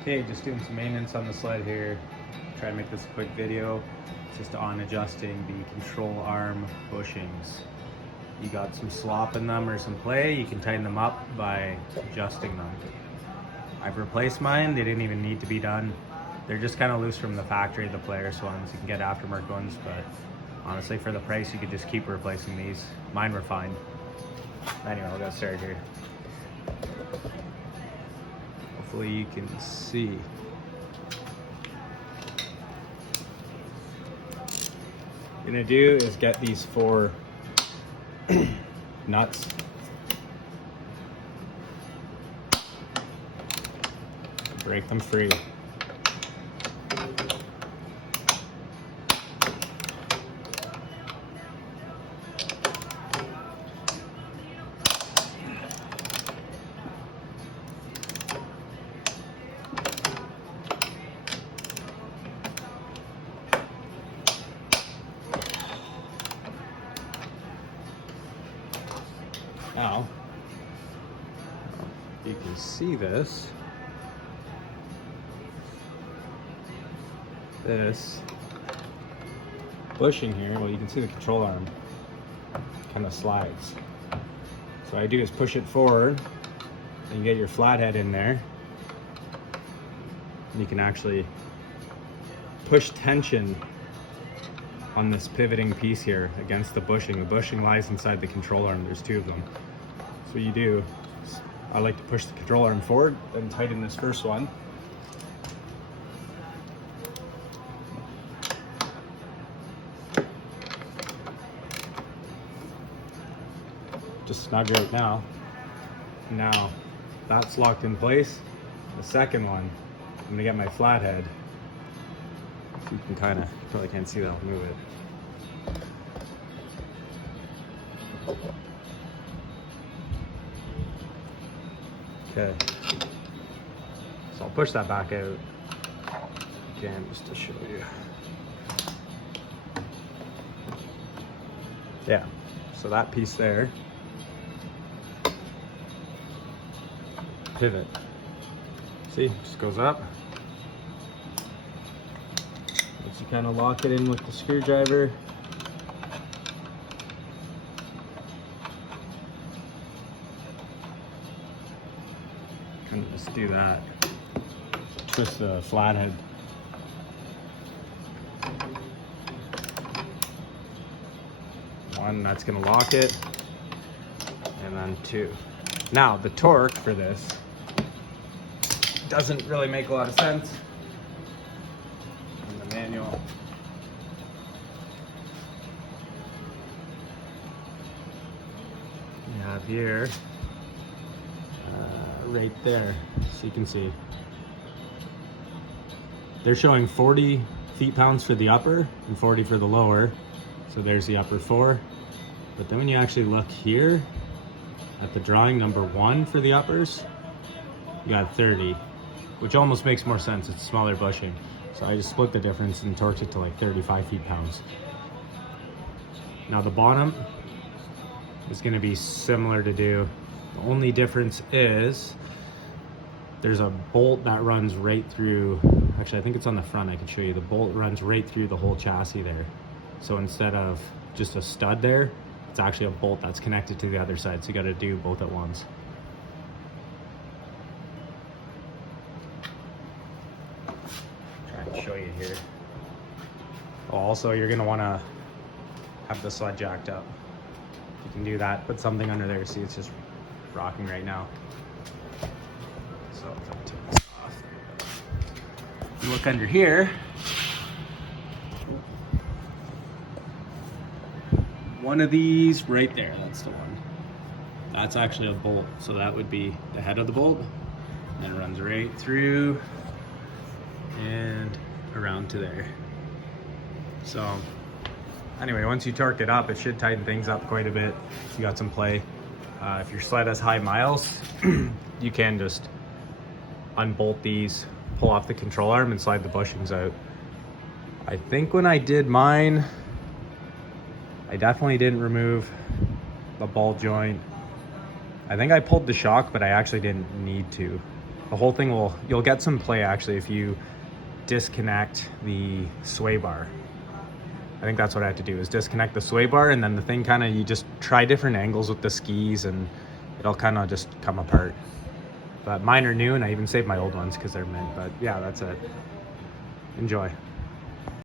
Okay, just doing some maintenance on the sled here. Try to make this a quick video. It's just on adjusting the control arm bushings. You got some slop in them or some play, you can tighten them up by adjusting them. I've replaced mine, they didn't even need to be done. They're just kind of loose from the factory, the Polaris ones. You can get aftermarket ones, but honestly for the price you could just keep replacing these. Mine were fine. Anyway, we'll get started here. Hopefully you can see. What you're gonna do is get these 4 nuts. Break them free. Now, you can see this bushing here. Well, you can see the control arm kind of slides. So what I do is push it forward and you get your flathead in there. And you can actually push tension on this pivoting piece here against the bushing. The bushing lies inside the control arm. There's 2 of them. So what you do is I like to push the control arm forward and tighten this first one. Just snug right now. Now that's locked in place. The second one, I'm gonna get my flathead. So you can kind of, probably can't see that, I'll move it. Okay, so I'll push that back out again just to show you. Yeah, so that piece there, pivot, see, just goes up. Once you kind of lock it in with the screwdriver, kind of just do that. Twist the flathead. One, that's gonna lock it, and then 2. Now the torque for this doesn't really make a lot of sense in the manual. You have here, right there, so you can see. They're showing 40 feet-pounds for the upper and 40 for the lower. So there's the upper 4. But then when you actually look here at the drawing, number 1 for the uppers, you got 30, which almost makes more sense. It's smaller bushing. So I just split the difference and torqued it to like 35 feet-pounds. Now the bottom is gonna be similar to do. The only difference is there's a bolt that runs right through, actually I think it's on the front, I can show you. The bolt runs right through the whole chassis there. So instead of just a stud there, it's actually a bolt that's connected to the other side. So you gotta do both at once. Try and show you here. Oh, also you're gonna wanna have the sled jacked up. You can do that, put something under there. See, it's just rocking right now. So if I take this off, you look under here, one of these right there, that's the one. That's actually a bolt, so that would be the head of the bolt, and it runs right through and around to there. So anyway, once you torque it up, it should tighten things up quite a bit. You got some play. If your sled has high miles, you can just unbolt these, pull off the control arm and slide the bushings out. I think when I did mine, I definitely didn't remove the ball joint. I think I pulled the shock, but I actually didn't need to. The whole thing you'll get some play actually if you disconnect the sway bar. I think that's what I had to do, is disconnect the sway bar, and then the thing kind of, you just try different angles with the skis and it'll kind of just come apart. But mine are new, and I even saved my old ones because they're mint. But yeah, that's it. Enjoy.